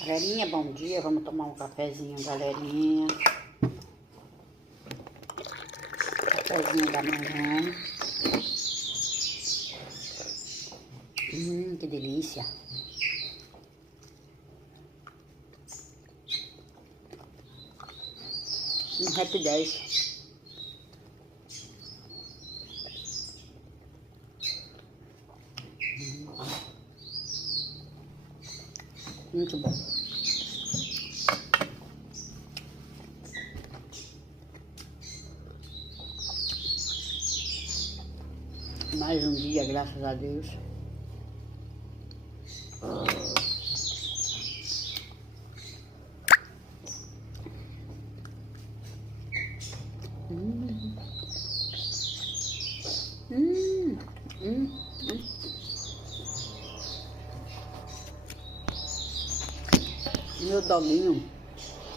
Galerinha, bom dia. Vamos tomar um cafezinho, galerinha. Cafezinho da manhã. Que delícia. Rapidez. Muito bom. Mais um dia, graças a Deus. Meu doguinho.